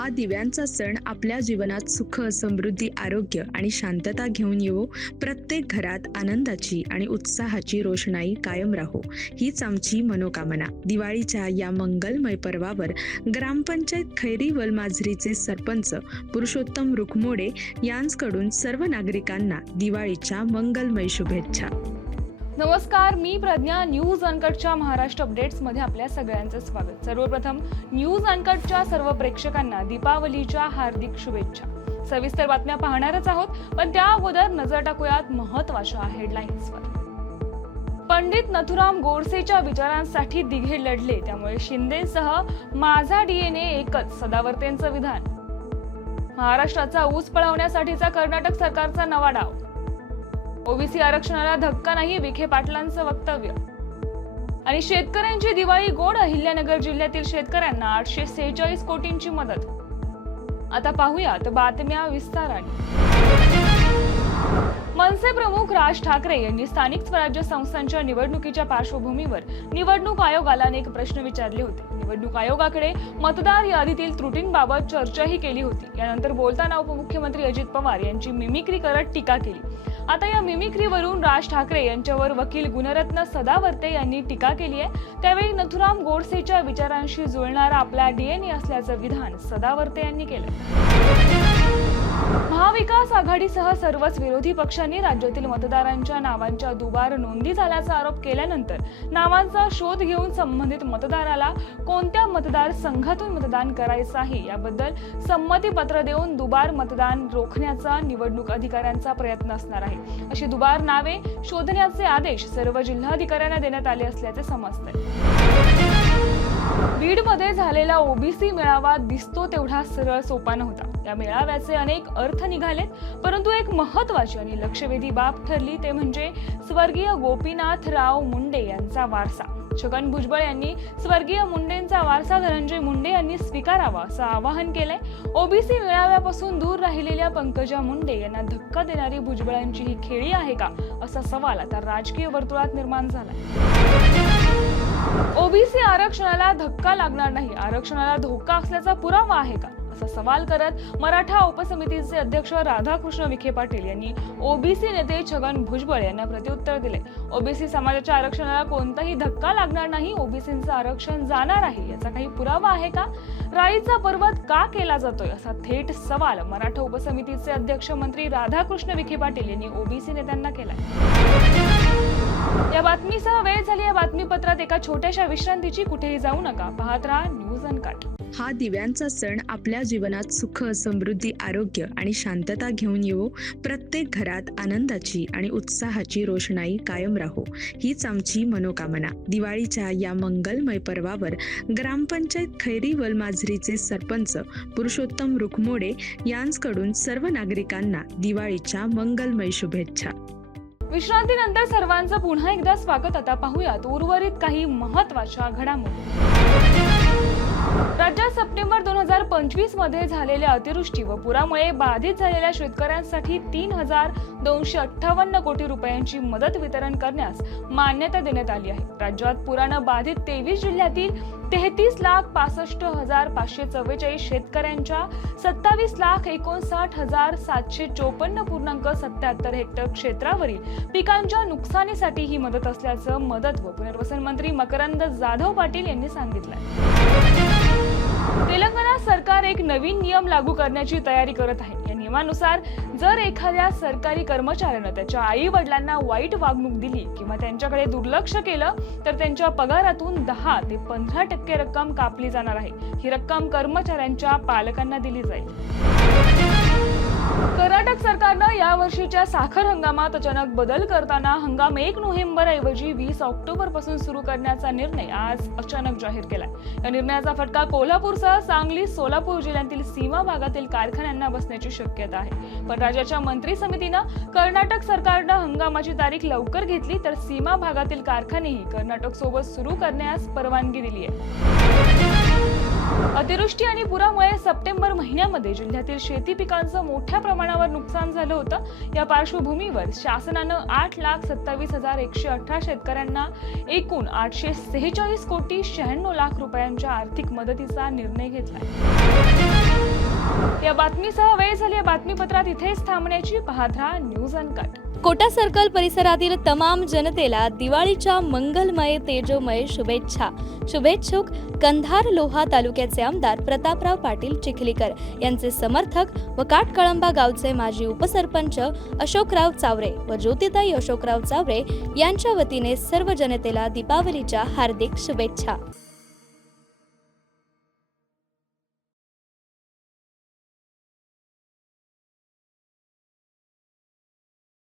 हा दिव्यांचा सण आपल्या जीवनात सुख समृद्धी आरोग्य आणि शांतता घेऊन येवो. प्रत्येक घरात आनंदाची आणि उत्साहाची रोषणाई कायम राहो. हीच आमची मनोकामना. दिवाळीच्या या मंगलमय पर्वावर ग्रामपंचायत खैरी वलमाजरीचे सरपंच पुरुषोत्तम रुखमोडे यांकडून सर्व नागरिकांना दिवाळीच्या मंगलमय शुभेच्छा. नमस्कार मी प्रज्ञा. न्यूज अनकटच्या महाराष्ट्र अपडेट्समध्ये आपल्या सगळ्यांचं स्वागत. सर्वप्रथम न्यूज अनकटच्या सर्व प्रेक्षकांना दीपावलीच्या हार्दिक शुभेच्छा. सविस्तर बातम्या पाहणारच आहोत पण त्या अगोदर नजर टाकूयात महत्त्वाच्या हेडलाईन्सवर. पंडित नथुराम गोडसेच्या विचारांसाठी दिघे लढले त्यामुळे शिंदेसह माझा डीएनए एकच सदावर्तेंचं विधान. महाराष्ट्राचा ऊस पळवण्यासाठीचा कर्नाटक सरकारचा नवा डाव. ओबीसी आरक्षणाला धक्का नाही विखे पाटलांचं वक्तव्य. आणि शेतकऱ्यांची दिवाळी गोड अहिल्यानगर जिल्ह्यातील शेतकऱ्यांना आठशे सेहेचाळीस कोटींची मदत. आता पाहूयात बातम्या विस्ताराने. मनसे प्रमुख राज ठाकरे यांनी स्थानिक स्वराज्य संस्थांच्या निवडणुकीच्या पार्श्वभूमीवर निवडणूक आयोगाला अनेक प्रश्न विचारले होते. निवडणूक आयोगाकडे मतदार यादीतील त्रुटींबाबत चर्चाही केली होती. यानंतर बोलताना उपमुख्यमंत्री अजित पवार यांची मिमिक्री करत टीका केली. आता या मिमिक्रीवरून राज ठाकरे यांच्यावर वकील गुणरत्न सदावर्ते यांनी टीका केली आहे. त्यावेळी नथुराम गोडसेच्या विचारांशी जुळणारा आपला डीएनए असल्याचं विधान सदावर्ते यांनी केलं. महाविकास आघाडीसह सर्वच विरोधी पक्षांनी राज्यातील मतदारांच्या नावांच्या दुबार नोंदी झाल्याचा आरोप केल्यानंतर नावांचा शोध घेऊन संबंधित मतदाराला कोणत्या मतदार संघातून मतदान करायचं आहे याबद्दल संमती पत्र देऊन दुबार मतदान रोखण्याचा निवडणूक अधिकाऱ्यांचा प्रयत्न असणार आहे. अशी दुबार नावे शोधण्याचे आदेश सर्व जिल्हाधिकाऱ्यांना देण्यात आले असल्याचे समजते बीडमध्ये झालेला ओबीसी मेळावा दिसतो तेवढा सरळ सोपा नव्हता. या मेळाव्याचे अनेक अर्थ निघालेत परंतु एक महत्वाची आणि लक्षवेधी बाब ठरली ते म्हणजे स्वर्गीय गोपीनाथराव मुंडे यांचा वारसा. छगन भुजबळ यांनी स्वर्गीय मुंडेंचा वारसा धनंजय मुंडे यांनी स्वीकारावा असं आवाहन केलंय. ओबीसी मेळाव्यापासून दूर राहिलेल्या पंकजा मुंडे यांना धक्का देणारी भुजबळांची ही खेळी आहे का? असा सवाल आता राजकीय वर्तुळात निर्माण झाला ओबीसी आरक्षणाला धक्का लागणार नाही. आरक्षणाला धोका असल्याचा पुरावा आहे का? असा सवाल करत मराठा उपसमितीचे अध्यक्ष राधाकृष्ण विखे पाटील यांनी ओबीसी नेते छगन भुजबळ यांना प्रत्युत्तर दिले. ओबीसी समाजाच्या आरक्षणाला कोणताही धक्का लागणार नाही. ओबीसीचं आरक्षण जाणार आहे याचा काही पुरावा आहे का? राईचा पर्वत का केला जातोय? असा थेट सवाल मराठा उपसमितीचे अध्यक्ष मंत्री राधाकृष्ण विखे पाटील यांनी ओबीसी नेत्यांना केला या बातमीसह वेळ झाली या बातमीपत्रात एका छोट्याशा विश्रांतीची कुठेही जाऊ नका. पाहत राहा न्यूज अनकट. हा दिव्यांचा सण आपल्या जीवनात सुख समृद्धी आरोग्य आणि शांतता घेऊन येवो. प्रत्येक घरात आनंदाची आणि उत्साहाची रोषणाई कायम राहो. हीच आमची मनोकामना. दिवाळीच्या या मंगलमय पर्वावर ग्रामपंचायत खैरी वलमाझरीचे सरपंच पुरुषोत्तम रुखमोडे यांकडून सर्व नागरिकांना दिवाळीच्या मंगलमय शुभेच्छा. विश्रांतीनंतर सर्वांचं पुन्हा एकदा स्वागत. आता पाहूयात उर्वरित काही महत्त्वाच्या घडामोडी. पंचवीसमध्ये झालेल्या अतिवृष्टी व पुरामुळे बाधित झालेल्या शेतकऱ्यांसाठी तीन हजार दोनशे अठ्ठावन्न कोटी रुपयांची मदत वितरण करण्यास मान्यता देण्यात आली आहे. राज्यात पुरानं बाधित तेवीस जिल्ह्यातील तेहतीस लाख पासष्ट हजार पाचशे चव्वेचाळीस शेतकऱ्यांच्या सत्तावीस लाख एकोणसाठ हजार सातशे चोपन्न पूर्णांक सत्याहत्तर हेक्टर क्षेत्रावरील पिकांच्या नुकसानीसाठी ही मदत असल्याचं मदत व पुनर्वसन मंत्री मकरंद जाधव पाटील यांनी सांगितलं तेलंगणा सरकार एक नवीन नियम लागू करण्याची तयारी करत आहे. या नियमानुसार जर एखाद्या सरकारी कर्मचाऱ्यानं त्याच्या आई वडिलांना वाईट वागणूक दिली किंवा त्यांच्याकडे दुर्लक्ष केलं तर त्यांच्या पगारातून दहा ते पंधरा टक्के रक्कम कापली जाणार आहे. ही रक्कम कर्मचाऱ्यांच्या पालकांना दिली जाईल. कर्नाटक सरकारनं या वर्षीच्या साखर हंगामात अचानक बदल करताना हंगाम एक नोव्हेंबर ऐवजी वीस ऑक्टोबरपासून सुरू करण्याचा निर्णय आज अचानक जाहीर केलाय. या निर्णयाचा फटका कोल्हापूरसह सांगली सोलापूर जिल्ह्यातील सीमा भागातील कारखान्यांना बसण्याची शक्यता आहे. पण राज्याच्या मंत्री समितीनं कर्नाटक सरकारनं हंगामाची तारीख लवकर घेतली तर सीमा भागातील कारखानेही कर्नाटक सोबत सुरू करण्यास परवानगी दिली आहे अतिवृष्टी आणि पुरामुळे सप्टेंबर महिन्यामध्ये जिल्ह्यातील शेती पिकांचं मोठ्या प्रमाणावर नुकसान झालं होतं. या पार्श्वभूमीवर शासनानं आठ लाख सत्तावीस हजार एकशे अठरा शेतकऱ्यांना एकूण आठशे सेहेचाळीस कोटी शहाण्णव लाख रुपयांच्या आर्थिक मदतीचा निर्णय घेतला या बातमीसह वेळ झाली या बातमीपत्रात इथेच थांबण्याची. पाहत राहा न्यूज अनकट. कोटा सर्कल परिसरातील तमाम जनतेला दिवाळीच्या मंगलमय तेजोमय शुभेच्छा. शुभेच्छुक कंधार लोहा तालुक्याचे आमदार प्रतापराव पाटील चिखलीकर. यांचे समर्थक व काटकळंबा गावचे माजी उपसरपंच अशोकराव चावरे व ज्योतिताई अशोकराव चावरे यांच्या वतीने सर्व जनतेला दीपावलीच्या हार्दिक शुभेच्छा.